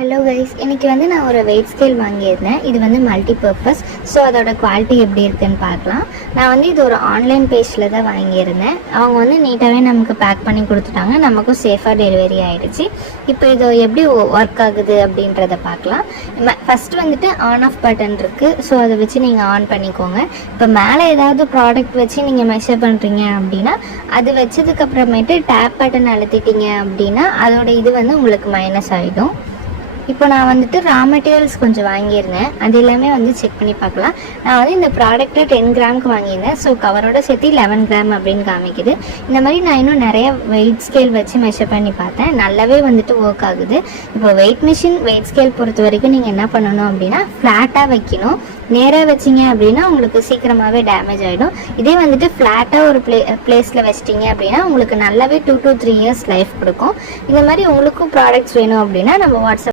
Hello guys, இன்றைக்கி நான் ஒரு வெயிட் ஸ்கேல் வாங்கியிருந்தேன். இது மல்டிபர்பஸ். ஸோ அதோட குவாலிட்டி எப்படி இருக்குன்னு பார்க்கலாம். நான் இது ஒரு ஆன்லைன் பேஜில் தான் வாங்கியிருந்தேன். அவங்க நீட்டாகவே நமக்கு பேக் பண்ணி கொடுத்துட்டாங்க. நமக்கும் சேஃபாக டெலிவரி ஆகிடுச்சு. இப்போ இது எப்படி ஒர்க் ஆகுது அப்படின்றத பார்க்கலாம். ஃபஸ்ட்டு ஆன் ஆஃப் பட்டன் இருக்குது. ஸோ அதை வச்சு நீங்கள் ஆன் பண்ணிக்கோங்க. இப்போ மேலே ஏதாவது ப்ராடக்ட் வச்சு நீங்கள் மெஷர் பண்ணுறீங்க அப்படின்னா அது வச்சதுக்கப்புறமேட்டு டேப் பட்டன் அழுத்திட்டீங்க அப்படின்னா அதோட இது உங்களுக்கு மைனஸ் ஆகிடும். இப்போ நான் ரா மெட்டீரியல்ஸ் கொஞ்சம் வாங்கியிருந்தேன். அது எல்லாமே செக் பண்ணி பார்க்கலாம். நான் இந்த ப்ராடக்ட்டை 10 கிராமுக்கு வாங்கியிருந்தேன். ஸோ கவரோட சேர்த்து 11 கிராம் அப்படின்னு காமிக்குது. இந்த மாதிரி நான் இன்னும் நிறைய வெயிட் ஸ்கேல் வச்சு மெஷர் பண்ணி பார்த்தேன். நல்லாவே ஒர்க் ஆகுது. இப்போ வெயிட் மிஷின் வெயிட் ஸ்கேல் பொறுத்த வரைக்கும் நீங்கள் என்ன பண்ணணும் அப்படின்னா ஃப்ளாட்டாக வைக்கணும். நேராக வச்சிங்க அப்படின்னா உங்களுக்கு சீக்கிரமாகவே டேமேஜ் ஆகிடும். இதே ஃப்ளாட்டாக ஒரு பிளேஸில் வச்சிட்டிங்க அப்படின்னா உங்களுக்கு நல்லாவே 2 to 3 இயர்ஸ் லைஃப் கொடுக்கும். இந்த மாதிரி உங்களுக்கும் ப்ராடக்ட்ஸ் வேணும் அப்படின்னா நம்ம வாட்ஸ்அப்